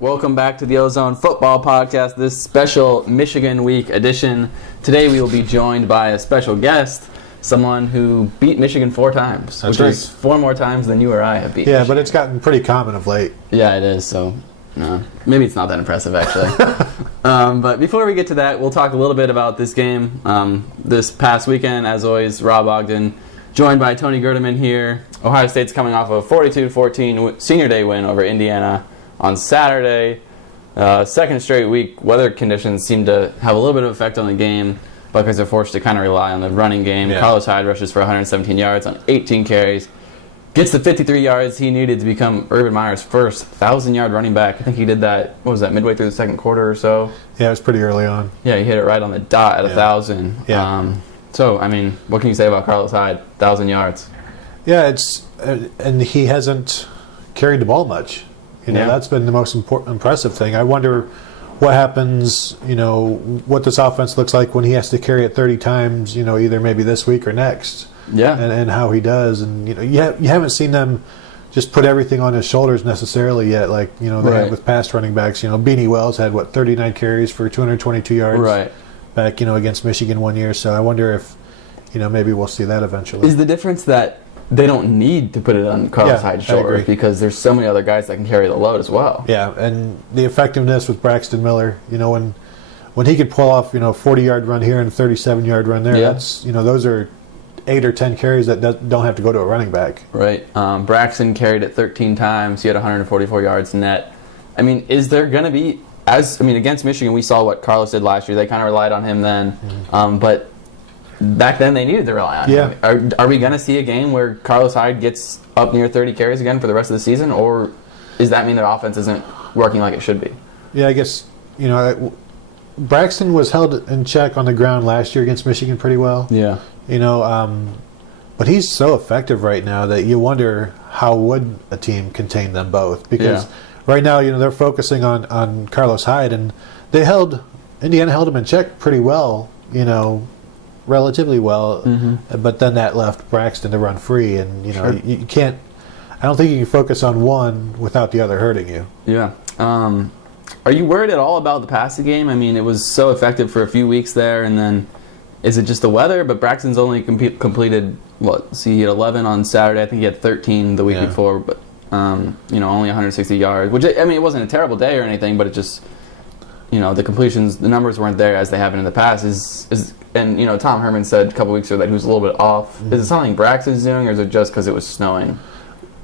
Welcome back to the Ozone Football Podcast, this special Michigan Week edition. Today we will be joined by a special guest, someone who beat Michigan 4 times, That's which is 4 more times than you or I have beat Michigan. But it's gotten pretty common of late. Yeah, it is, so maybe it's not that impressive, actually. But before we get to that, we'll talk a little bit about this game. This past weekend, as always, Rob Ogden, joined by Tony Gerdeman here. Ohio State's coming off a 42-14 Senior Day win over Indiana on Saturday. Second straight week, weather conditions seem to have a little bit of effect on the game. Buckeyes are forced to kind of rely on the running game. Yeah. Carlos Hyde rushes for 117 yards on 18 carries. Gets the 53 yards he needed to become Urban Meyer's first 1,000-yard running back. I think he did that, midway through the second quarter or so? Yeah, it was pretty early on. Yeah, he hit it right on the dot at 1,000. Yeah. What can you say about Carlos Hyde? 1,000 yards. Yeah, and he hasn't carried the ball much. That's been the most impressive thing. I wonder what happens, what this offense looks like when he has to carry it 30 times, either maybe this week or next. Yeah. And how he does. And, you haven't seen them just put everything on his shoulders necessarily yet, like, they have with past running backs. Beanie Wells had, 39 carries for 222 yards back, against Michigan one year. So I wonder if, maybe we'll see that eventually. Is the difference that they don't need to put it on Carlos Hyde's shoulders because there's so many other guys that can carry the load as well? Yeah, and the effectiveness with Braxton Miller, when he could pull off, 40-yard run here and a 37-yard run there, that's, those are 8 or 10 carries that don't have to go to a running back. Right. Braxton carried it 13 times. He had 144 yards net. I mean, is there going to be, against Michigan, we saw what Carlos did last year. They kind of relied on him then. But back then, they needed to rely on him. Are we going to see a game where Carlos Hyde gets up near 30 carries again for the rest of the season, or does that mean their offense isn't working like it should be? Yeah, I guess, Braxton was held in check on the ground last year against Michigan pretty well. Yeah. But he's so effective right now that you wonder how would a team contain them both. Because right now, they're focusing on Carlos Hyde, and Indiana held him in check pretty well, relatively well, but then that left Braxton to run free, and you can't. I don't think you can focus on one without the other hurting you. Yeah. Are you worried at all about the passing game? I mean, it was so effective for a few weeks there, and then is it just the weather? But Braxton's only completed he had 11 on Saturday. I think he had 13 the week before, but only 160 yards. Which it wasn't a terrible day or anything, but it just the completions, the numbers weren't there as they have been in the past. And Tom Herman said a couple weeks ago that he was a little bit off. Is it something Braxton's doing, or is it just because it was snowing?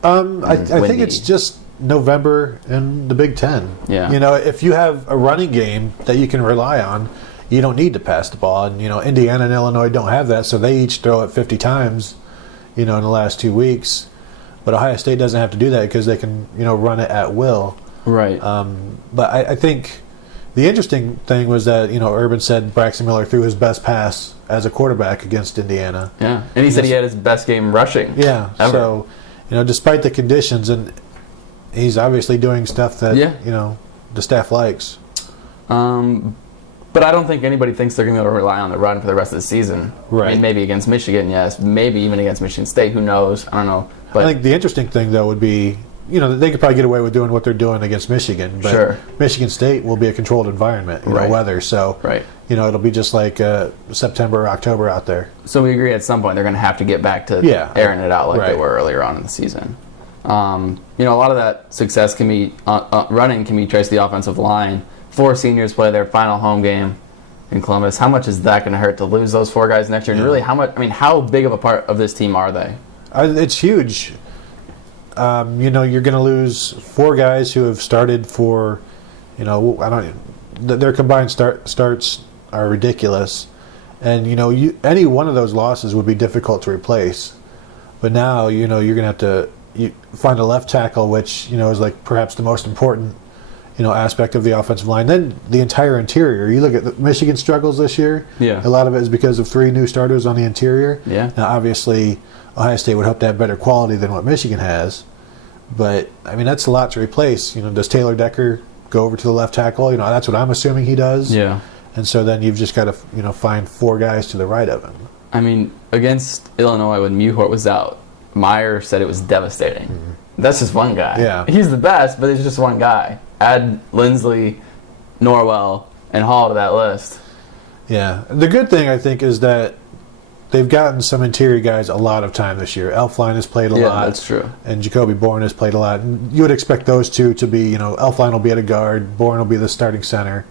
I think it's just November and the Big Ten. Yeah. If you have a running game that you can rely on, you don't need to pass the ball. And Indiana and Illinois don't have that, so they each throw it 50 times, in the last 2 weeks. But Ohio State doesn't have to do that because they can, run it at will. Right. But I think the interesting thing was that, Urban said Braxton Miller threw his best pass as a quarterback against Indiana. Yeah, and he said he had his best game rushing. Yeah, ever. So, despite the conditions, and he's obviously doing stuff that, the staff likes. But I don't think anybody thinks they're going to be able to rely on the run for the rest of the season. Right. Maybe against Michigan, yes. Maybe even against Michigan State. Who knows? I don't know. But I think the interesting thing, though, would be, they could probably get away with doing what they're doing against Michigan. But Michigan State will be a controlled environment, weather. So, it'll be just like September or October out there. So we agree at some point they're going to have to get back to airing it out like they were earlier on in the season. A lot of that success can be running can be traced to the offensive line. 4 seniors play their final home game in Columbus. How much is that going to hurt to lose those 4 guys next year? And really, how big of a part of this team are they? It's huge. You're going to lose 4 guys who have started for, their combined starts are ridiculous. And, any one of those losses would be difficult to replace. But now, you're going to have to find a left tackle, which, is like perhaps the most important aspect of the offensive line. Then the entire interior. You look at the Michigan struggles this year. Yeah. A lot of it is because of 3 new starters on the interior. Yeah. Now, obviously, Ohio State would hope to have better quality than what Michigan has. But, that's a lot to replace. Does Taylor Decker go over to the left tackle? That's what I'm assuming he does. Yeah. And so then you've just got to, find 4 guys to the right of him. Against Illinois when Muhort was out, Meyer said it was devastating. That's just one guy. Yeah. He's the best, but it's just one guy. Add Lindsley, Norwell, and Hall to that list. Yeah. The good thing, I think, is that they've gotten some interior guys a lot of time this year. Elfline has played a lot. Yeah, that's true. And Jacoby Bourne has played a lot. And you would expect those two to be, Elfline will be at a guard, Bourne will be the starting center.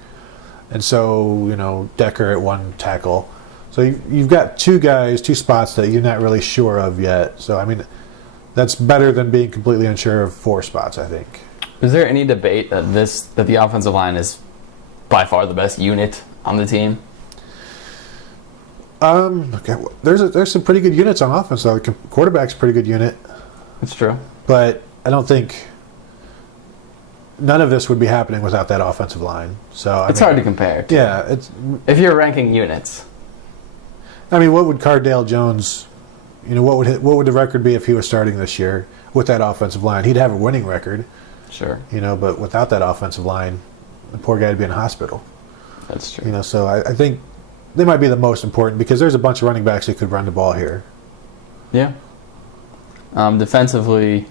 And so, Decker at one tackle. So you've got two spots that you're not really sure of yet. So, I mean, that's better than being completely unsure of 4 spots, I think. Is there any debate that the offensive line is by far the best unit on the team? Okay. There's some pretty good units on offense, though. The quarterback's a pretty good unit. That's true. But I don't think none of this would be happening without that offensive line. So It's hard to compare. Too. Yeah. If you're ranking units. I mean, what would Cardale Jones, what would the record be if he was starting this year with that offensive line? He'd have a winning record. Sure. But without that offensive line, the poor guy would be in a hospital. That's true. So I think they might be the most important because there's a bunch of running backs that could run the ball here. Yeah. Defensively,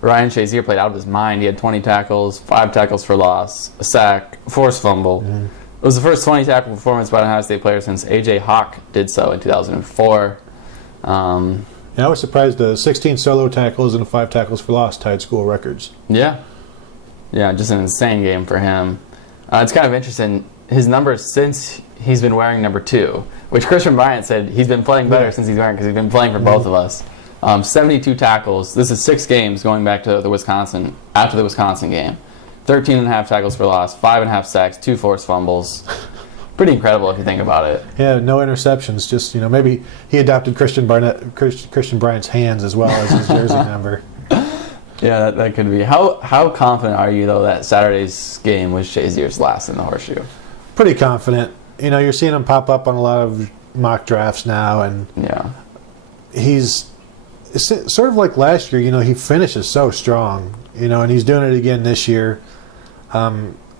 Ryan Shazier played out of his mind. He had 20 tackles, 5 tackles for loss, a sack, forced fumble. Mm-hmm. It was the first 20-tackle performance by an Ohio State player since A.J. Hawk did so in 2004. I was surprised 16 solo tackles and 5 tackles for loss tied school records. Yeah. Yeah, just an insane game for him. It's kind of interesting. His numbers since he's been wearing number 2, which Christian Bryant said he's been playing better since he's wearing because he's been playing for both of us. 72 tackles. This is 6 games going back to after the Wisconsin game. 13.5 tackles for loss, 5.5 sacks, 2 forced fumbles. Pretty incredible if you think about it. Yeah, no interceptions. Just maybe he adopted Christian Bryant's hands as well as his jersey number. Yeah, that could be. How confident are you though that Saturday's game was Shazier's last in the Horseshoe? Pretty confident. You're seeing him pop up on a lot of mock drafts now, and yeah, he's sort of like last year. He finishes so strong. And he's doing it again this year. I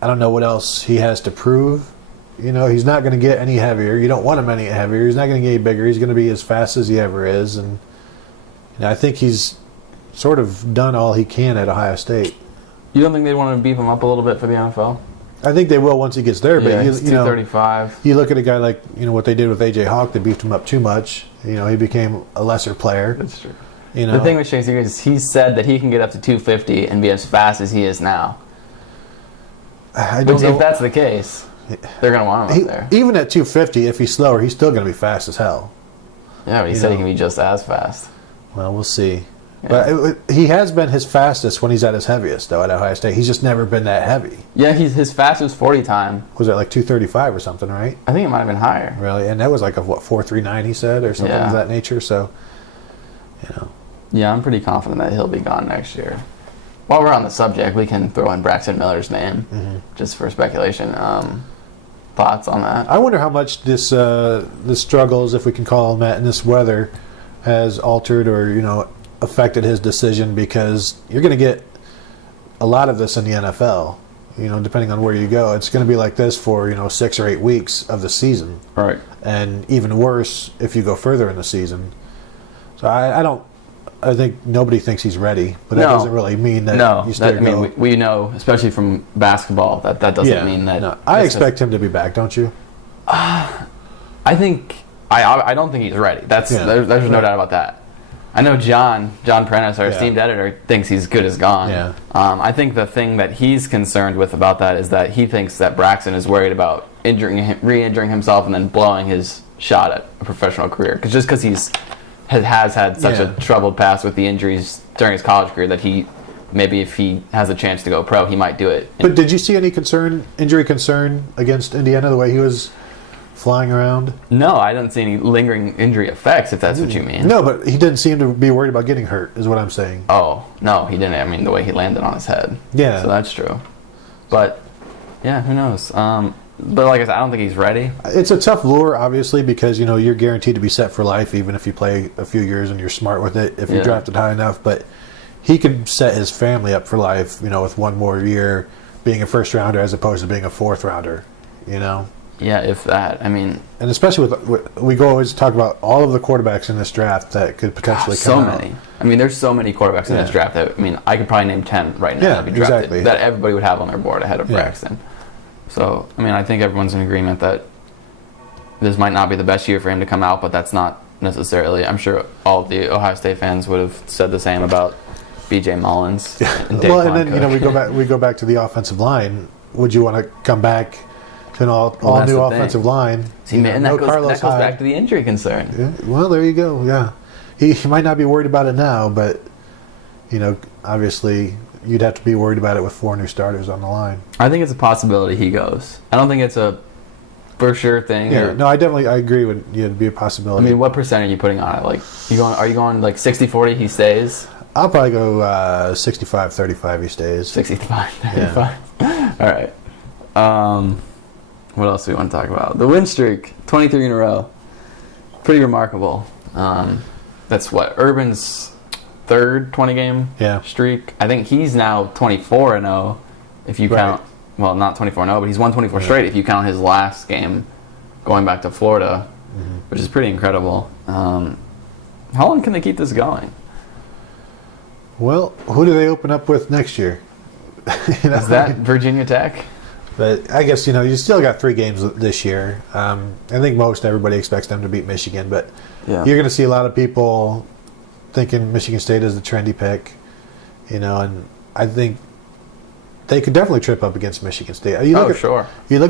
don't know what else he has to prove. He's not going to get any heavier. You don't want him any heavier. He's not going to get any bigger. He's going to be as fast as he ever is. And I think he's sort of done all he can at Ohio State. You don't think they'd want to beef him up a little bit for the NFL? I think they will once he gets there. Yeah, but he's 235. You look at a guy like what they did with A.J. Hawk. They beefed him up too much. He became a lesser player. That's true. The thing with Shazier is he said that he can get up to 250 and be as fast as he is now. I don't know. If that's the case, they're going to want him up there. Even at 250, if he's slower, he's still going to be fast as hell. Yeah, but he said he can be just as fast. Well, we'll see. Yeah. But he has been his fastest when he's at his heaviest, though, at Ohio State. He's just never been that heavy. Yeah, his fastest 40 time. Was that like 235 or something, right? I think it might have been higher. Really? And that was like 439, he said, or something of that nature. So, Yeah, I'm pretty confident that he'll be gone next year. While we're on the subject, we can throw in Braxton Miller's name, just for speculation. Thoughts on that? I wonder how much this struggles, if we can call them that, in this weather has altered or, affected his decision, because you're going to get a lot of this in the NFL, depending on where you go. It's going to be like this for, 6 or 8 weeks of the season. Right. And even worse if you go further in the season. So I think nobody thinks he's ready, but that doesn't really mean that you still go. We know, especially from basketball, that doesn't mean that. No, I expect him to be back, don't you? I don't think he's ready. There's no doubt about that. I know John Prentice, our esteemed editor, thinks he's good as gone. Yeah. I think the thing that he's concerned with about that is that he thinks that Braxton is worried about re-injuring himself and then blowing his shot at a professional career. Because he's has had such a troubled past with the injuries during his college career that maybe if he has a chance to go pro, he might do it. But did you see any injury concern against Indiana, the way he was flying around? No, I didn't see any lingering injury effects, if that's what you mean. No, but he didn't seem to be worried about getting hurt, is what I'm saying. Oh, no, he didn't. I mean, the way he landed on his head. Yeah. So that's true. But, yeah, who knows? But like I said, I don't think he's ready. It's a tough lure, obviously, because, you're guaranteed to be set for life, even if you play a few years and you're smart with it, if you're drafted high enough. But he could set his family up for life, with one more year being a first-rounder as opposed to being a fourth-rounder, Yeah, if that. I mean, and especially we go always talk about all of the quarterbacks in this draft that could potentially come out. So many. I mean, there's so many quarterbacks in this draft that, I mean, I could probably name 10 right now that'd be drafted exactly. that everybody would have on their board ahead of Braxton. So, I mean, I think everyone's in agreement that this might not be the best year for him to come out, but that's not necessarily. I'm sure all of the Ohio State fans would have said the same about B.J. Mullins. And well, and then we go back to the offensive line. Would you want to come back to an all new offensive line? See, man, that goes back to the injury concern. Yeah, well, there you go. Yeah, he might not be worried about it now, but obviously you'd have to be worried about it with 4 new starters on the line. I think it's a possibility he goes. I don't think it's a for sure thing. Yeah, no, I agree with you. It'd be a possibility. I mean, what percent are you putting on it? Like, are you going like 60-40 he stays? I'll probably go 65-35 he stays. 65-35. Yeah. All right. What else do we want to talk about? The win streak, 23 in a row. Pretty remarkable. That's what, Urban's third 20-game streak. I think he's now 24-0 if you count. Well, not 24-0, but he's won 24 straight if you count his last game going back to Florida, which is pretty incredible. How long can they keep this going? Well, who do they open up with next year? Is that Virginia Tech? But I guess, you still got 3 games this year. I think everybody expects them to beat Michigan, but you're going to see a lot of people thinking Michigan State is the trendy pick, and I think they could definitely trip up against Michigan State. You look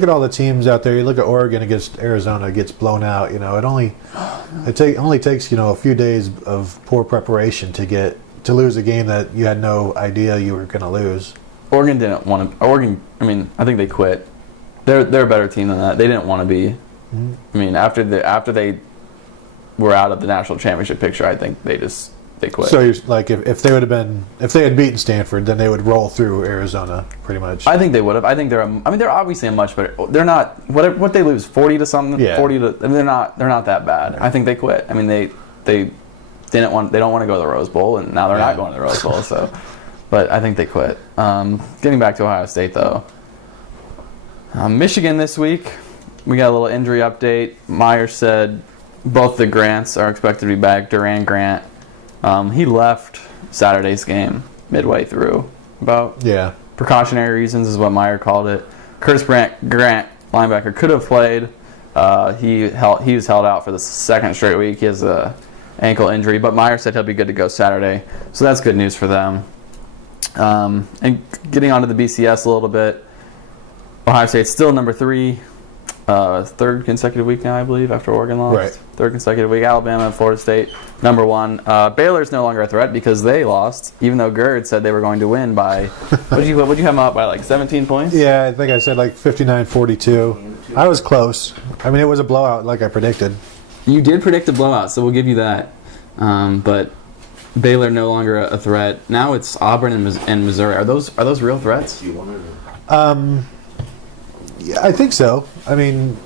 at all the teams out there. You look at Oregon against Arizona, gets blown out. It only takes a few days of poor preparation to lose a game that you had no idea you were going to lose. Oregon didn't want to. I mean, I think they quit. They're a better team than that. They didn't want to be. Mm-hmm. I mean, after they were out of the national championship picture, I think they quit. So you're like, if they had beaten Stanford, then they would roll through Arizona, pretty much. I think they would have. I think they're obviously a much better. They're not what they lose 40 to something. Yeah. 40 to. I mean, they're not that bad. Right. I think they quit. I mean, they don't want to go to the Rose Bowl, and now they're not going to the Rose Bowl. So, but I think they quit. Getting back to Ohio State though, Michigan this week, we got a little injury update. Myers said both the Grants are expected to be back. Duran Grant. He left Saturday's game midway through. About precautionary reasons is what Meyer called it. Curtis Grant, linebacker, could have played. He was held out for the second straight week. He has a ankle injury, but Meyer said he'll be good to go Saturday. So that's good news for them. And getting onto the BCS a little bit, Ohio State's still number 3. Third consecutive week now, I believe, after Oregon lost. Right. Third consecutive week. Alabama and Florida State, number 1. Baylor's no longer a threat because they lost, even though Gerd said they were going to win by, what'd you have them up by, like 17 points? Yeah, I think I said like 59-42. I was close. I mean, it was a blowout like I predicted. You did predict a blowout, so we'll give you that. But Baylor no longer a threat. Now it's Auburn and Missouri. Are those real threats? Yeah, I think so. I mean,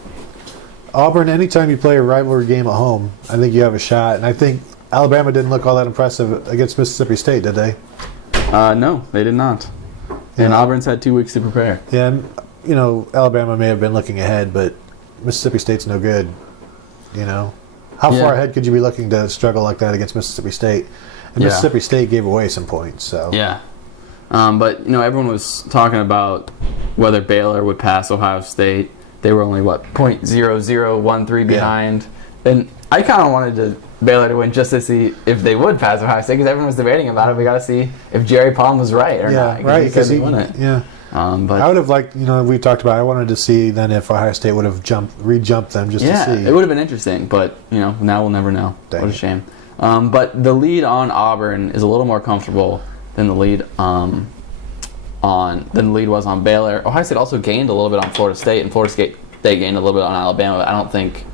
Auburn, anytime you play a rivalry game at home, I think you have a shot. And I think Alabama didn't look all that impressive against Mississippi State, did they? No, they did not. And Auburn's had 2 weeks to prepare. Yeah, and, Alabama may have been looking ahead, but Mississippi State's no good. How far ahead could you be looking to struggle like that against Mississippi State? And Mississippi State gave away some points. So yeah. But, everyone was talking about whether Baylor would pass Ohio State. They were only, 0.0013 behind. And I kind of wanted Baylor to win just to see if they would pass Ohio State because everyone was debating about it. We got to see if Jerry Palm was right or not. Yeah, right, because he won it. Yeah. But I would have liked, we talked about, I wanted to see then if Ohio State would have re-jumped them just to see. Yeah, it would have been interesting, but, now we'll never know. What a shame. But the lead on Auburn is a little more comfortable than the lead was on Baylor. Ohio State also gained a little bit on Florida State, and Florida State gained a little bit on Alabama. But I don't think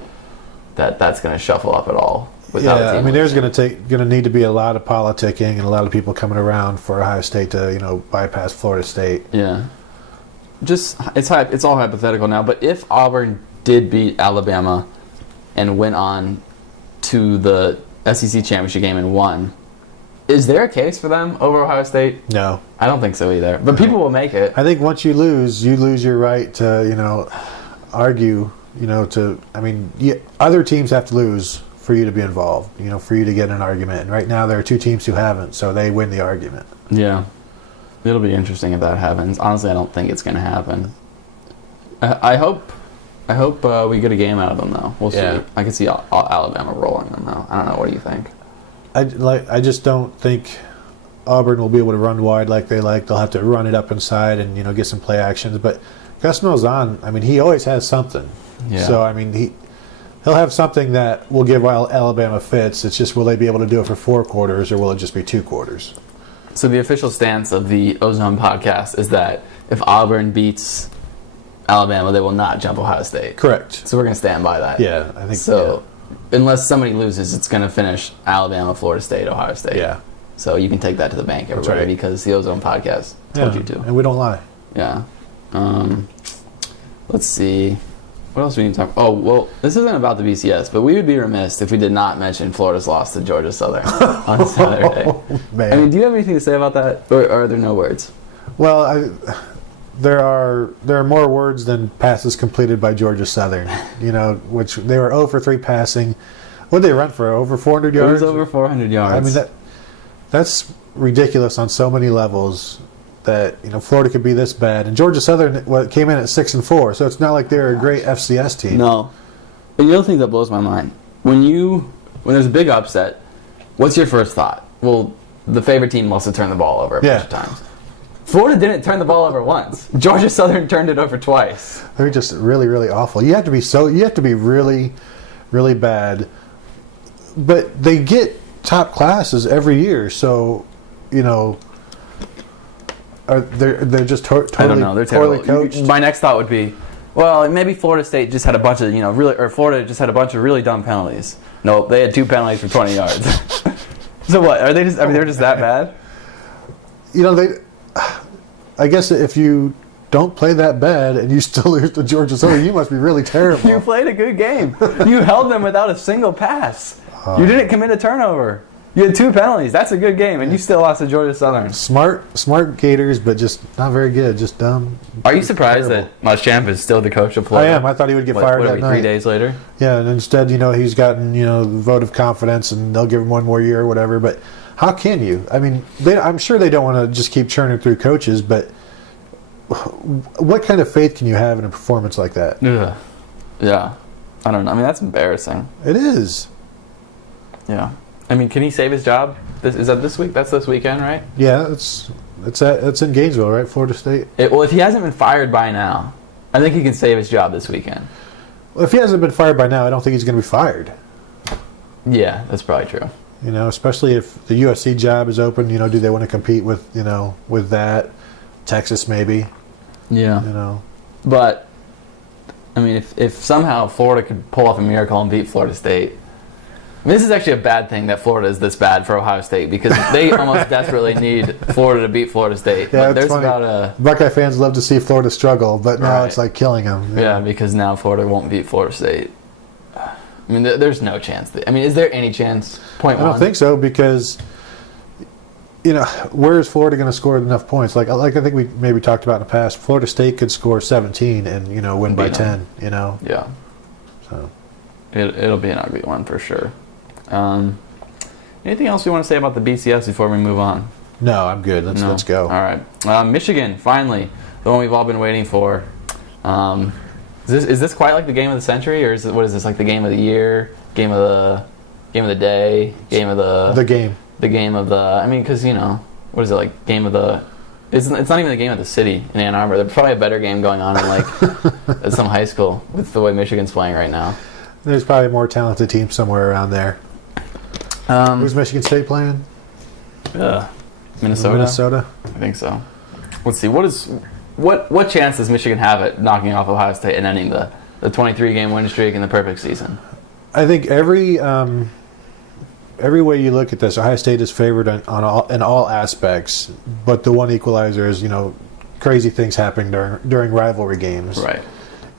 that's going to shuffle up at all. I mean, there's going to need to be a lot of politicking and a lot of people coming around for Ohio State to bypass Florida State. Yeah, it's all hypothetical now. But if Auburn did beat Alabama and went on to the SEC championship game and won, is there a case for them over Ohio State? No. I don't think so either. But people will make it. I think once you lose your right to, argue other teams have to lose for you to be involved, for you to get in an argument. And right now there are two teams who haven't, so they win the argument. Yeah. It'll be interesting if that happens. Honestly, I don't think it's going to happen. I hope we get a game out of them, though. We'll see. Yeah. I can see Alabama rolling them, though. I don't know. What do you think? I just don't think Auburn will be able to run wide like they like. They'll have to run it up inside and get some play actions. But Gus Malzahn, he always has something. Yeah. So he'll have something that will give Alabama fits. It's just, will they be able to do it for 4 quarters, or will it just be 2 quarters? So the official stance of the Ozone podcast is that if Auburn beats Alabama, they will not jump Ohio State. Correct. So we're going to stand by that. Yeah, I think so. Yeah. Unless somebody loses, it's going to finish Alabama, Florida State, Ohio State. Yeah. So you can take that to the bank, everybody, because the Ozone podcast told you to. And we don't lie. Yeah. Let's see. What else do we need to talk about? Oh, well, this isn't about the BCS, but we would be remiss if we did not mention Florida's loss to Georgia Southern on Saturday. Oh, man. Do you have anything to say about that, or are there no words? Well, there are more words than passes completed by Georgia Southern, which they were 0 for 3 passing. What did they run for? Over 400 yards? It was over 400 yards. That's ridiculous on so many levels. That Florida could be this bad, and Georgia Southern came in at 6-4, so it's not like they're a great FCS team. No, and the other thing that blows my mind when there's a big upset, what's your first thought? Well, the favorite team must have turned the ball over a bunch of times. Florida didn't turn the ball over once. Georgia Southern turned it over twice. They're just really, really awful. You have to be really, really bad, but they get top classes every year, so they're just totally, I don't know. They're poorly terrible. coached. My next thought would be, well, maybe Florida State just had a bunch of Florida just had a bunch of really dumb penalties. No, they had 2 penalties for 20 yards. So what? Are they just? They're just that bad? I guess if you don't play that bad and you still lose to Georgia Southern, you must be really terrible. You played a good game. You held them without a single pass. You didn't commit a turnover. You had 2 penalties. That's a good game, and you still lost to Georgia Southern. Smart Gators, but just not very good. Just dumb. Are you surprised that Muschamp is still the coach of Florida? I am. I thought he would get fired that night. 3 days later? Yeah, and instead, he's gotten the vote of confidence, and they'll give him 1 more year or whatever. But how can you? I'm sure they don't want to just keep churning through coaches, but what kind of faith can you have in a performance like that? Yeah. I don't know. That's embarrassing. It is. Yeah. Can he save his job? Is that this week? That's this weekend, right? Yeah, it's in Gainesville, right? Florida State. Well, if he hasn't been fired by now, I think he can save his job this weekend. Well, if he hasn't been fired by now, I don't think he's going to be fired. Yeah, that's probably true. Especially if the USC job is open. Do they want to compete with with that? Texas maybe. Yeah. But if somehow Florida could pull off a miracle and beat Florida State. This is actually a bad thing that Florida is this bad for Ohio State, because they almost desperately need Florida to beat Florida State. Yeah, but there's funny. Buckeye fans love to see Florida struggle, but now it's like killing them. Yeah, because now Florida won't beat Florida State. There's no chance. Is there any chance? I don't think so, because where is Florida going to score enough points? Like I think we maybe talked about in the past, Florida State could score 17 and win by 10. Yeah. So it'll be an ugly one for sure. Anything else you want to say about the BCS before we move on? No, I'm good. Let's go. All right. Michigan, finally, the one we've all been waiting for. Is this quite like the game of the century, or is this like the game of the year, game of the day, game of the game? The game of the. Because what is it like? Game of the. It's not even the game of the city in Ann Arbor. There's probably a better game going on in at some high school with the way Michigan's playing right now. There's probably a more talented team somewhere around there. Who's Michigan State playing? Minnesota. I think so. Let's see. What chance does Michigan have at knocking off Ohio State and ending the 23-game win streak and the perfect season? I think every way you look at this, Ohio State is favored in all aspects. But the one equalizer is crazy things happening during rivalry games. Right.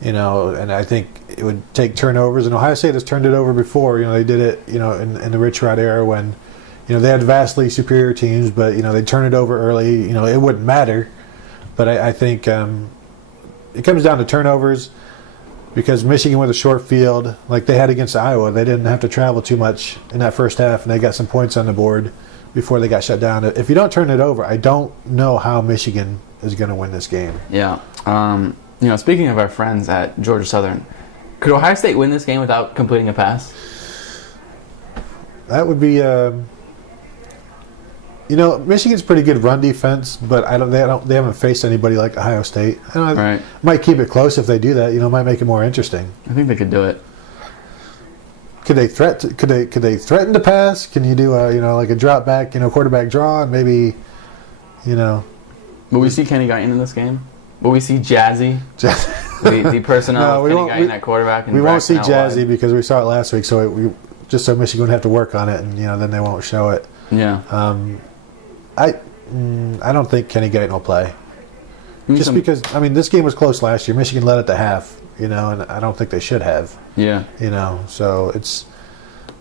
And I think it would take turnovers, and Ohio State has turned it over before. They did it, in the Rich Rod era when, they had vastly superior teams, but they'd turn it over early. It wouldn't matter. But I think it comes down to turnovers, because Michigan with a short field, like they had against Iowa, they didn't have to travel too much in that first half, and they got some points on the board before they got shut down. If you don't turn it over, I don't know how Michigan is going to win this game. Yeah. Speaking of our friends at Georgia Southern, could Ohio State win this game without completing a pass? That would be, Michigan's pretty good run defense, but they haven't faced anybody like Ohio State. Right. Might keep it close if they do that. Might make it more interesting. I think they could do it. Could they threaten to pass? Can you do like a drop back, quarterback draw, and maybe, Will we see Kenny Guyton in this game? Will we see Jazzy? the personnel of Kenny Guyton at quarterback. And we won't see Jazzy wide? Because we saw it last week. So just so Michigan would have to work on it, and then they won't show it. Yeah. I don't think Kenny Guyton will play. Just because this game was close last year. Michigan led at the half. And I don't think they should have. Yeah. So it's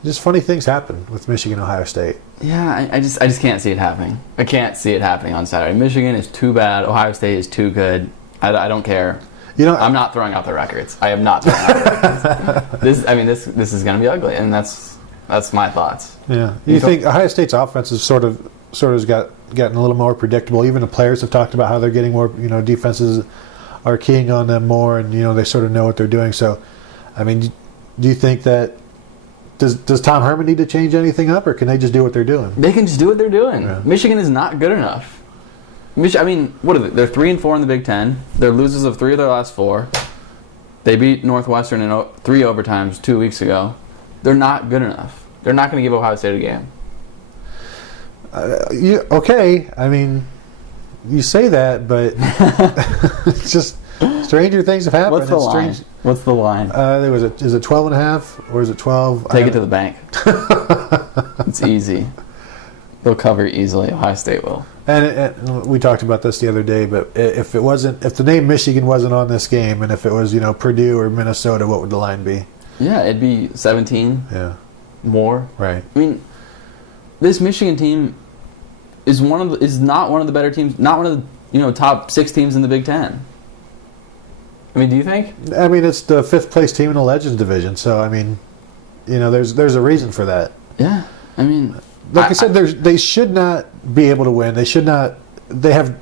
just funny things happen with Michigan, Ohio State. Yeah, I just can't see it happening. I can't see it happening on Saturday. Michigan is too bad. Ohio State is too good. I don't care. I'm not throwing out the records. I am not throwing out the records. This is going to be ugly, and that's my thoughts. Yeah. You think Ohio State's offense is sort of has gotten a little more predictable? Even the players have talked about how they're getting more. Defenses are keying on them more, and they sort of know what they're doing. So, do you think that does Tom Herman need to change anything up, or can they just do what they're doing? They can just do what they're doing. Yeah. Michigan is not good enough. What are they? They're 3-4 in the Big Ten. They're losers of 3 of their last 4. They beat Northwestern in 3 overtimes 2 weeks ago. They're not good enough. They're not going to give Ohio State a game. Okay. You say that, but it's just stranger things have happened. What's the line? What's the line? Is it 12.5 or is it 12? Take it to the bank. It's easy. They'll cover easily. Ohio State will. And we talked about this the other day, but if the name Michigan wasn't on this game, and if it was Purdue or Minnesota, what would the line be? Yeah, it'd be 17. Yeah. More. Right. This Michigan team is not one of the better teams, not one of the top 6 teams in the Big Ten. Do you think? It's the 5th place team in the Legends division, so there's a reason for that. Yeah, like I said, they should not be able to win. They should not. They have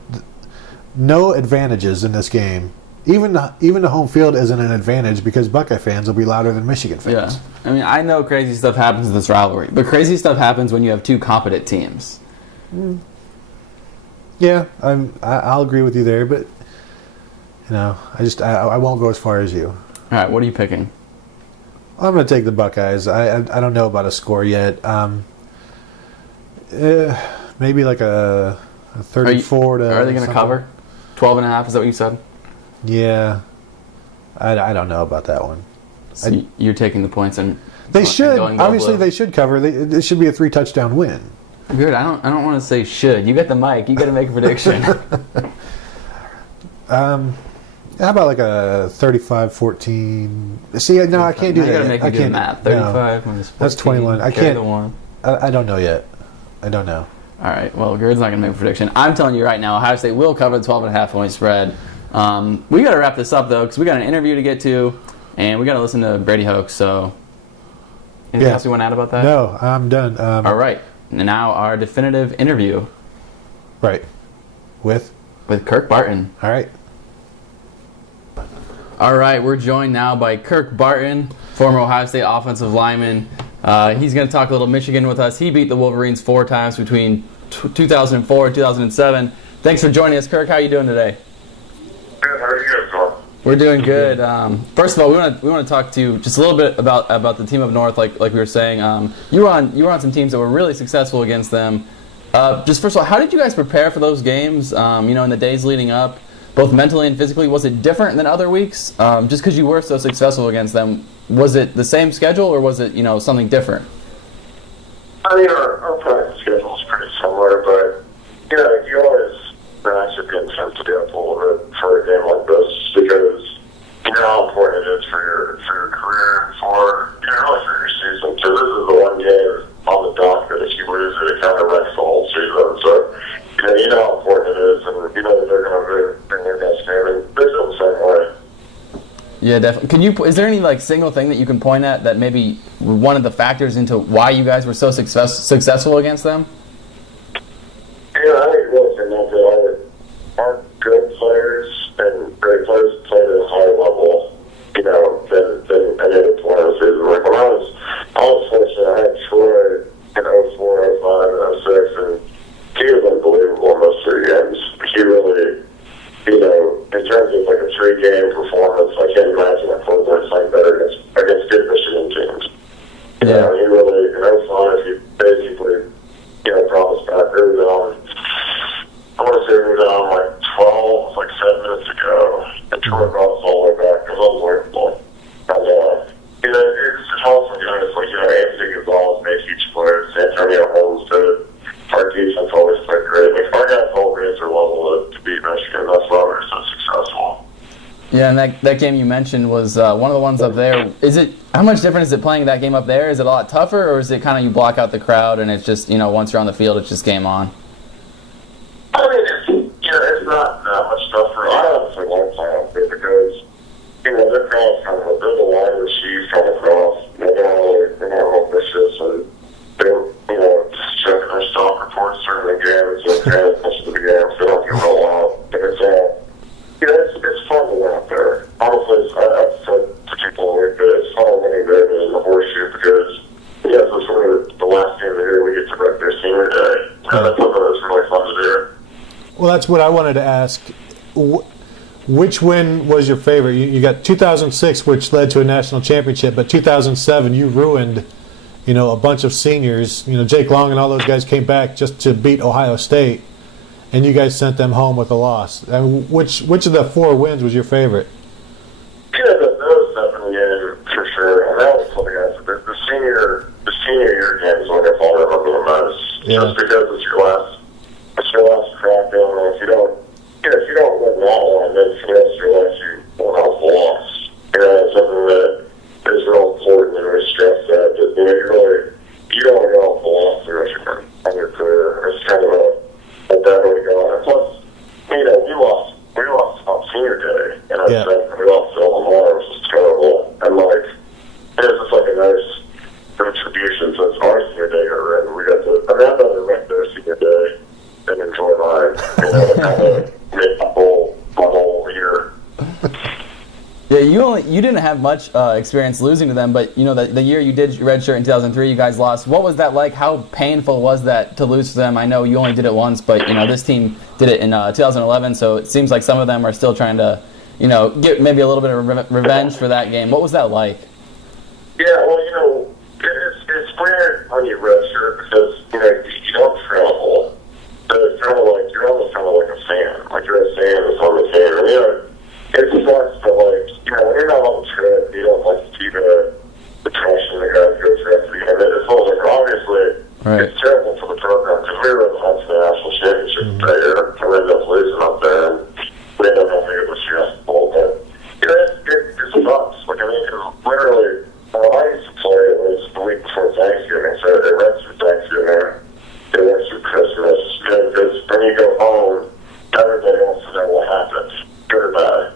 no advantages in this game. Even the home field isn't an advantage because Buckeye fans will be louder than Michigan fans. Yeah, I know crazy stuff happens in this rivalry, but crazy stuff happens when you have 2 competent teams. Yeah, I'll agree with you there, but I won't go as far as you. All right, what are you picking? I'm going to take the Buckeyes. I don't know about a score yet. Maybe like a 34 to. Are they going to cover? 12.5? Is that what you said? Yeah, I don't know about that one. So you're taking the points and they should. Obviously, blue. They should cover. It should be a 3-touchdown win. Good. I don't want to say should. You got the mic. You got to make a prediction. How about like a 35-14? See, no, I can't do that. You got to make a good math. 35 minus 14. That's 21. I can't. The 1. I don't know yet. I don't know. All right. Well, Gerd's not going to make a prediction. I'm telling you right now, Ohio State will cover the 12.5 point spread. We got to wrap this up though, because we got an interview to get to, and we got to listen to Brady Hoke. So, anything else you want to add about that? No, I'm done. All right. Now our definitive interview. Right. With Kirk Barton. All right. All right. We're joined now by Kirk Barton, former Ohio State offensive lineman. He's going to talk a little Michigan with us. He beat the Wolverines 4 times between 2004 and 2007. Thanks for joining us, Kirk. How are you doing today? Good. How are you guys doing? We're doing good. First of all, we want to talk to you just a little bit about the team up north, like we were saying. You were on some teams that were really successful against them. Just first of all, how did you guys prepare for those games? In the days leading up, both mentally and physically, was it different than other weeks? Just because you were so successful against them, was it the same schedule or was it something different? Our practice schedule is pretty similar, but you always perhaps are getting sensitive a little bit for a game like this because you know how important it is for your career, for really for your season. So this is the one game on the docket. If you lose it, it kind of wrecks the whole season. So you know how important it is, and you know that they're going to bring their best game. And they feel the same way. Yeah, definitely. Is there any like single thing that you can point at that maybe one of the factors into why you guys were so successful against them? Yeah, I think really from that our good players and great players play at a higher level, than any other players. Like when I was fortunate. I had Troy in 04, 05, and 06, and he was unbelievable in those 3 games. He really, in terms of like a 3-game performance, I can't imagine a Fort playing better against good Michigan teams. He really, in 05, he basically, brought us back. I want to say we were down like 12, like 7 minutes ago, and Troy brought us all the way back. It was unbelievable. And, it's awesome, guys. Like, Anthony Gonzalez made huge plays. Antonio Holmes did. Our defense always played great. Like, our guys all raised their level to beat Michigan. That's why we're so successful. Yeah, and that game you mentioned was one of the ones up there. How much different is it playing that game up there? Is it a lot tougher, or is it kind of you block out the crowd and it's just, once you're on the field, it's just game on? I mean, it's not that much tougher. I honestly like playing up there because, their crowd's they're the line received from across. They're not real vicious, and they're, just checking their stock reports during the game. It's okay, most of the games, they don't get real loud. And it's fun to win up there. Honestly, I've said to people that it's fun winning there than the horseshoe because, it's sort of the last game of the year we get to wreck their senior day. And that's something that's really fun to do. Well, that's what I wanted to ask. Which win was your favorite? You got 2006, which led to a national championship, but 2007, you ruined, a bunch of seniors. Jake Long and all those guys came back just to beat Ohio State, and you guys sent them home with a loss. I mean, which of the 4 wins was your favorite? The 07 game for sure. And that was something else. The senior year game is what I probably remember the most. Yeah. Just because it's your last crack down, and if you don't win that one, then for the rest of your life you won't have a loss. It's something that is real important and we stress that. You don't want to go off the loss the rest of your career. It's kind of a bad way to go. And plus, we lost on senior day, and we lost to Illinois, which was terrible. And it was just like a nice retribution since our senior day got written. We got to, I'd rather wreck their senior day and enjoy mine. It kind of made my whole year. Yeah, you didn't have much experience losing to them, but the year you did redshirt in 2003, you guys lost. What was that like? How painful was that to lose to them? I know you only did it once, but this team did it in 2011, so it seems like some of them are still trying to, get maybe a little bit of revenge for that game. What was that like? Yeah, well, it's weird on your redshirt because you don't travel. So it's kind of like you're almost kind of like a fan, like you're a fan that's on the team. And it sucks, but when you're not on the trip, you don't like to see the passion the guys go through after the game. It's all like obviously it's terrible for the program because we were in the hunt for the national championship that year, and we ended up losing up there, and we ended up having it was stressful. But it sucks. Like it was literally when I used to play, it was the week before Thanksgiving, so it went through Thanksgiving. It went through Christmas, because when you go home, everybody wants to know what happened, good or bad.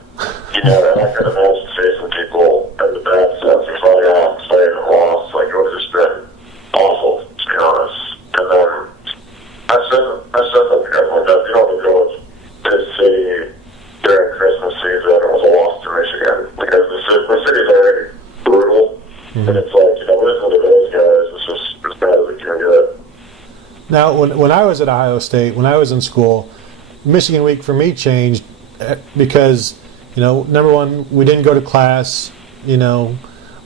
And I could imagine facing people in the bad sense of finding out playing and lost. Like, it would have just been awful, to be honest. And then I said something to everyone that you don't want to go to the city during Christmas season. It was a loss to Michigan because the city's already brutal. And it's like, listen to those guys, it's just as bad as it can get. Now, when I was at Ohio State, when I was in school, Michigan Week for me changed because, number one, we didn't go to class, we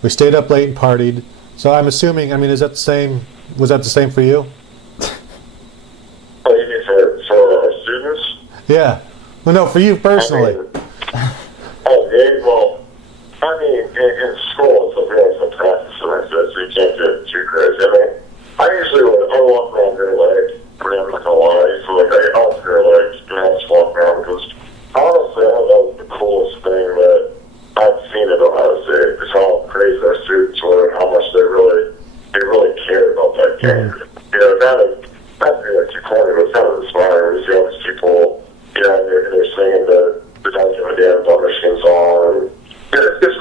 stayed up late and partied. So I'm assuming, is that the same, was that the same for you? Oh, you mean for our students? Yeah. Well, no, for you personally. In school, it's a real practice semester, so you can't get too crazy. I usually walk around bare legs. I'm not gonna lie. So I walk bare legs, I just walk around because honestly, I thought that was the coolest thing that I've seen at Ohio State. Is how crazy our students were and how much they really cared about that game. Not really too corny, but it's kind of inspiring. You see all these people, they're singing the "Don't Give a Damn" about Michigan song. It's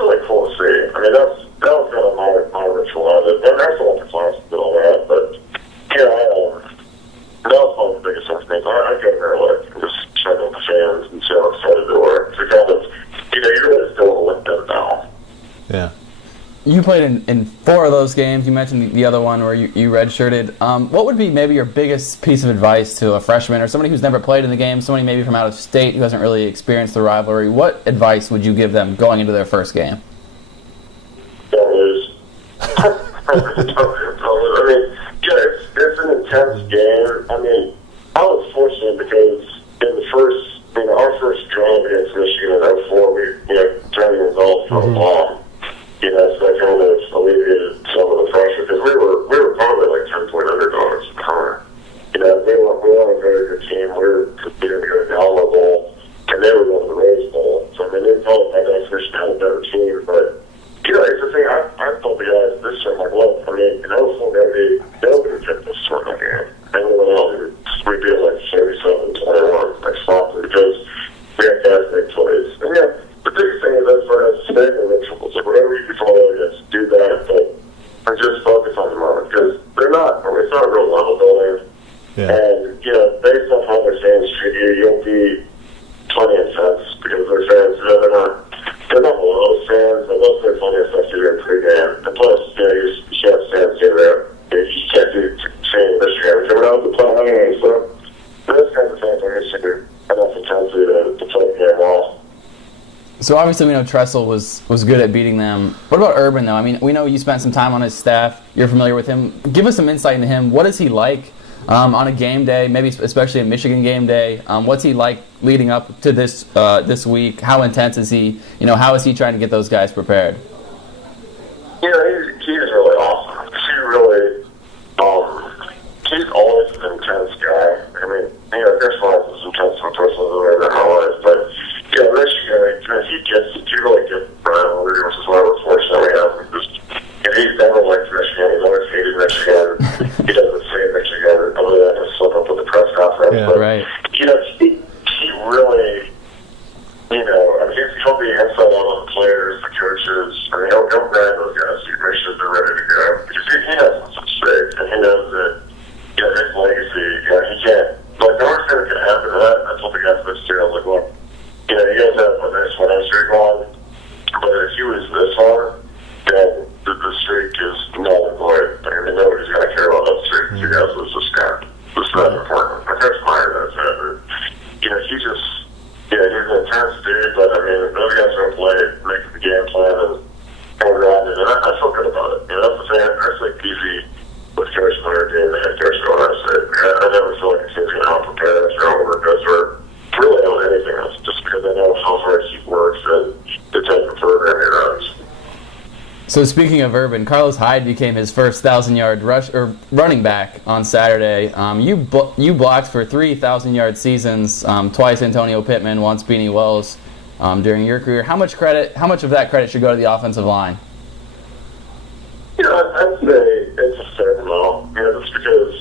You played in 4 of those games. You mentioned the other one where you redshirted. What would be maybe your biggest piece of advice to a freshman or somebody who's never played in the game, somebody maybe from out of state who hasn't really experienced the rivalry? What advice would you give them going into their first game? Don't lose. I mean, yeah, it's an intense game. I mean, I was fortunate because in the our first draw against Michigan in 04, we, turned the result from a bomb. So that kind of alleviated some of the pressure because we were probably like 10-point underdogs in the corner. We weren't a very good team. We were competing to go down the bowl, and they were going to the Rose Bowl. So I mean, they probably by definition had a better team. But it's the thing. I told the guys this year, I'm like, look, I mean, in 04, nobody took this sort of game. Everyone else, we did like 37-21, like softly, because we had guys make plays. And yeah, the biggest thing is as far as staying in rituals, like whatever you can follow, just do that, but just focus on the moment, because it's not a real level building. Yeah. And, based on how their fans treat you, you'll be plenty of sense, because their fans, they're not below fans, but most of their plenty of sense to do in pregame. And plus, you can't stand there. You can't do training this year coming out of the plan anyway, so those kinds of things are just enough intensity to play the game well. So obviously we know Tressel was good at beating them. What about Urban, though? I mean, we know you spent some time on his staff. You're familiar with him. Give us some insight into him. What is he like on a game day, maybe especially a Michigan game day? What's he like leading up to this week? How intense is he? How is he trying to get those guys prepared? He's really awesome. He's always an intense guy. I mean, there's lots of intense personal in our lives, but Michigan, he really gets Brian, which is why we're fortunate we have him. He's never liked Michigan. He's always hated Michigan. He doesn't say Michigan other than to slip up with the press conference. Yeah, but, right. He really, he'll be inside out on the players, the coaches. I mean, he'll grab those guys to make sure they're ready to go. Because he has some stake, and he knows that, his legacy, he can't. Like, the worst thing that can happen to that, I told the guys this too, I was like, look, you guys have a nice winning streak on, but if you lose this far, then the streak is null and void. I mean, nobody's going to care about that streak. You guys lose this guy. This is not important. Like, that's my that's it. He's an intense dude, but I mean, those guys are going to play, make the game plan, and grind it. And I feel good about it. That's the thing. That's like easy with Coach Miller being the head coach of Ohio State. I never feel like the team's going to out-prepare us or over-work us or really on anything else, just because I know how hard he works and the type of program he runs. So speaking of Urban, Carlos Hyde became his first 1,000-yard running back on Saturday. You blocked for 3 1,000-yard seasons, twice Antonio Pittman, once Beanie Wells during your career. How much of that credit should go to the offensive line? I'd say it's a fair amount. Just because,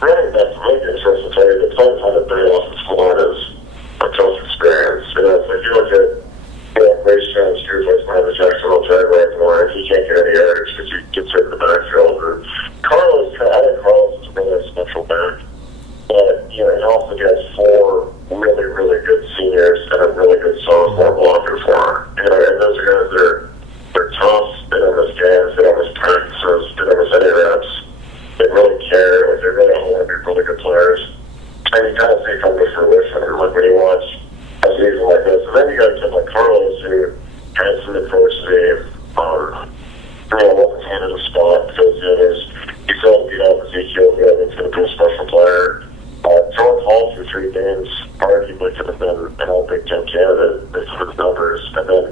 running back from Lincoln's versatility, the playing time of the offensive line is a tough experience. So if you look at Grace Jones, Drew plays behind the Jacksonville Jaguars more, and he can't get any yards because he gets hit in the backfield. Or Carlos, I think Carlos is really a special back, but he also gets 4 really, really good seniors and a really good sophomore blocker for him. And those are guys they're tough. They don't miss games. They don't miss practices. They don't miss any reps. They really care. They really want to be really good players. And you kind of see come to fruition, like when you watch a season like this. And then you got a kid like Carlos who had some adversity, wasn't handed a spot because he still beat out Ezekiel, who I think is going to be a special player. Jordan Hall through 3 games arguably could have been an all Big Ten candidate based on his numbers. And then,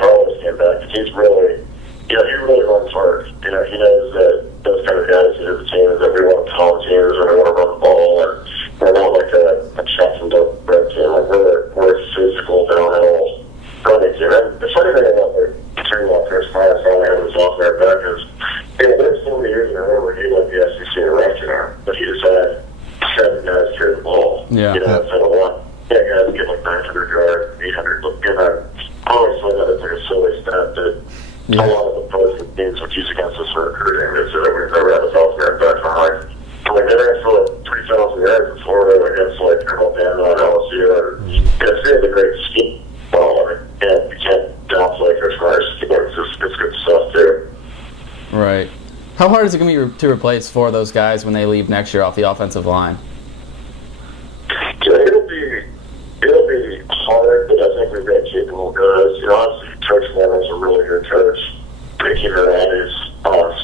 Carlos came back. He's really, he really runs hard. He knows that those kind of attitude of the team is that we want power teams or we want to run the ball, or we're not like a shot from the red team. Like we're a physical downhill running team. And the funny thing about the turn off first class, all I have is off their back is, there's so many years in a row where he led the SEC in rushing hour, but he just had 7 guys carry the ball. Yeah. Instead of 1. Yeah, guys get like 900 yards, 800. I always find that it's like a silly stat that a lot of the opposing teams would use against us for recruiting. They said that we've never had a South American back. I'm like, they're going to throw like 3,000 yards in Florida against like Alabama and LSU. It's a great scheme. Well, you can't downplay Chris Myers. It's good How hard is it going to be to replace 4 of those guys when they leave next year off the offensive line? Yeah, it'll be hard, but I think we've got capable guys. Honestly, Coach Leonard's a really good coach. Mickey Moran is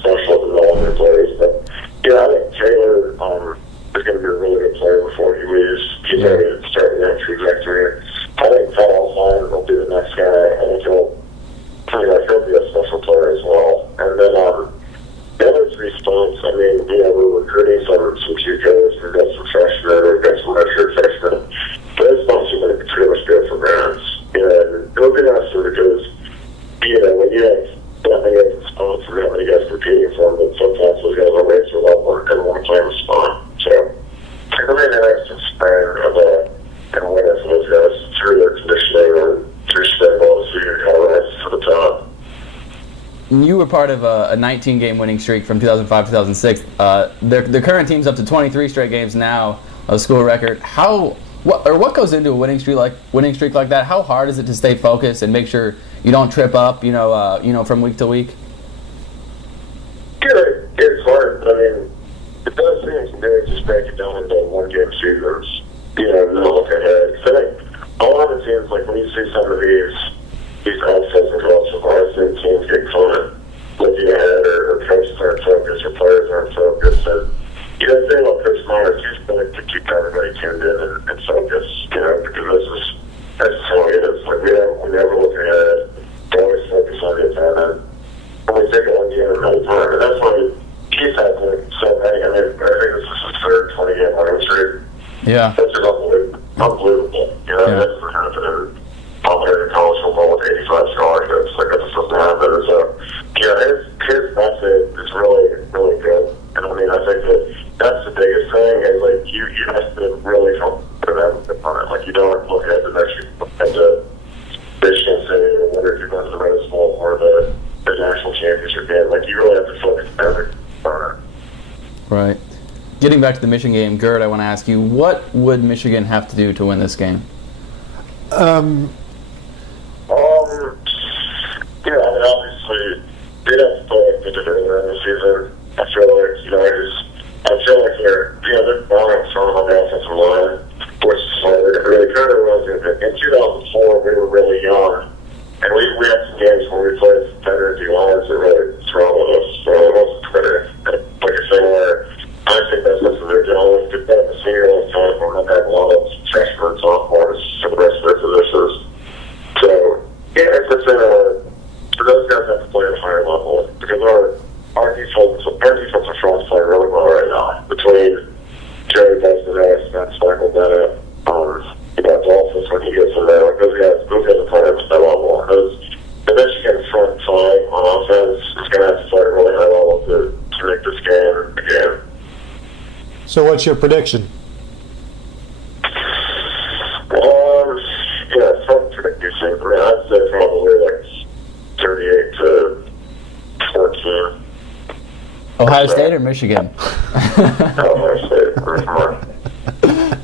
special development players, but I think Taylor is going to be a really good player before he leaves. He's already starting that trajectory. I think Paul Klein will be the next guy. I think he'll be a special player as well. And then the other 3 spots, we're recruiting some JUCOs, we've got some freshmen, we've got some redshirt freshmen. Those spots are going to pretty much go for grabs. And it'll be nice because, when you have that many open spots and that many guys competing for them, but sometimes those guys will raise their level and want to play in the spot. So, it's going to be an interesting spring of and winning for those guys through their conditioning or through spring ball to see how it rises to the top. You were part of a 19-game winning streak from 2005-2006. The current team's up to 23 straight games now, a school record. What goes into a winning streak like that? How hard is it to stay focused and make sure you don't trip up, from week to week? Yeah, it's hard. The best thing you can do is just break it down into 1-game seasons. And look ahead. So a lot of teams, like when you see some of these outfits and girls of ours, teams get caught looking ahead, or coaches aren't focused, or players aren't focused. And the thing about Coach Myers, he's going to keep everybody tuned in and focused, because that's how it is. Like, we never look ahead. We always focus on the opponent. And we take it one game at a time. And that's why he's had so many. I think this is his third 20-game winning streak. Yeah. That's just unbelievable. That doesn't happen in college football with 85 scholarships. Like, that just doesn't happen. So, his method is really, really good. And I think that's the biggest thing is, like, you have to really help them on it. Like, you don't look at the next year at the Michigan State or whether you're going to the Rose Bowl or the national championship game. Like, you really have to focus everything on it. Right. Getting back to the Michigan game, Gerd, I want to ask you, what would Michigan have to do to win this game? Obviously, they'd have to play like they did earlier in the season. I feel like they're balanced strong on the offensive line, which is hard. It kind of was in 2004. We were really young, and we had some games where we played better D-lines that really thrown with us. So it wasn't pretty. Like I say, where I think that's what they're doing. Get that in the senior all the time. We're going to have a lot of freshmen, sophomores for the rest of their positions. So, it's a thing for those guys have to play at a higher level because our defensive fronts play really well right now. Between Jerry Bussett, Matt Michael Bennett, Dolphins when he gets in there, like those guys are playing at that level. The Michigan front five on offense is going to have to play at a really high level to make this game a game. So, what's your prediction? Some predictions. I'd say probably like 38-14. Ohio State or Michigan? Ohio State, for sure.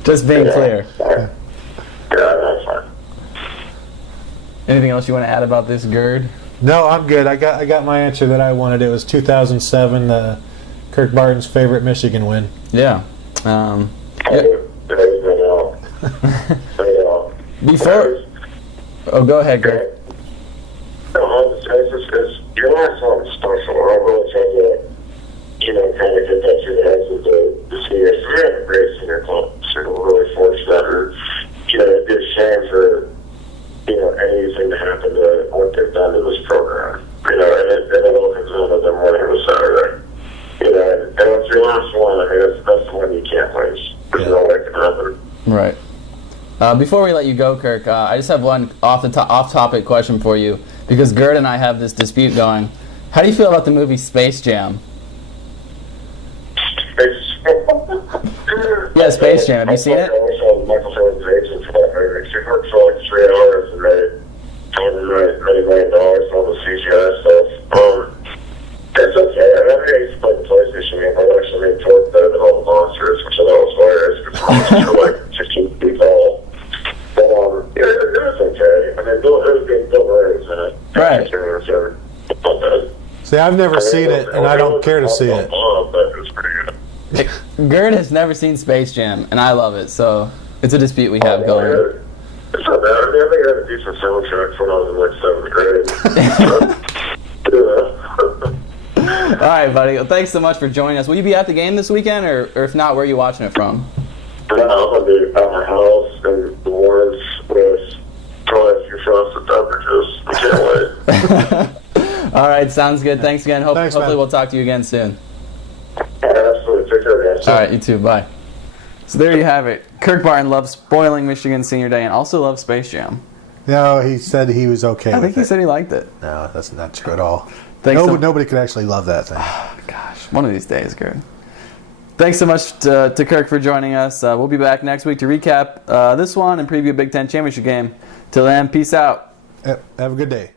Just being clear. Yeah, that's fine. Anything else you want to add about this, Gerd? No, I'm good. I got my answer that I wanted. It was 2007, Kirk Barton's favorite Michigan win. Yeah. Before. Oh, go ahead, Gerd. Your last one was special. I really tried to, kind of get that through the heads of the seniors. We had a great senior club, so we're really fortunate. It'd be a shame for, anything to happen to what they've done to this program. And it all comes out of them winning on Saturday. And it's your last one. That's the one you can't lose. There's no way it can happen. Right. Before we let you go, Kirk, I just have one off-topic question for you, because Gerd and I have this dispute going. How do you feel about the movie Space Jam? Yeah, Space Jam. Have you seen it? I wish Michael Jordan's agent for that. She worked for like 3 hours and made $20 million on the CGI stuff. It's okay. I used to play the PlayStation game. I actually made Torque better than all the monsters, which I thought was hilarious because the monsters were like 15 feet tall. But it was okay. Bill Murray was in it. Right. See, I've never seen it, and I don't care to see it. But it's pretty good. Gerd has never seen Space Jam, and I love it, so it's a dispute we have going. It's not bad. I mean, I think I had a decent soundtrack when I was in like 7th grade. All right, buddy. Well, thanks so much for joining us. Will you be at the game this weekend, or if not, where are you watching it from? I'm going to be at my house in the Warrens with probably a few frosted beverages. I can't wait. All right, sounds good. Thanks again. Thanks, Hopefully man. we'll talk to you again soon. Absolutely. Take care, guys. All right, you too. Bye. So there you have it. Kirk Barton loves spoiling Michigan Senior Day and also loves Space Jam. No, he said he was okay I with think he it. said he liked it. No, that's not true at all. Thanks so- Nobody could actually love that thing. Gosh, one of these days, Kirk. Thanks so much to Kirk for joining us. We'll be back next week to recap this one and preview a Big Ten championship game. Till then, peace out. Have a good day.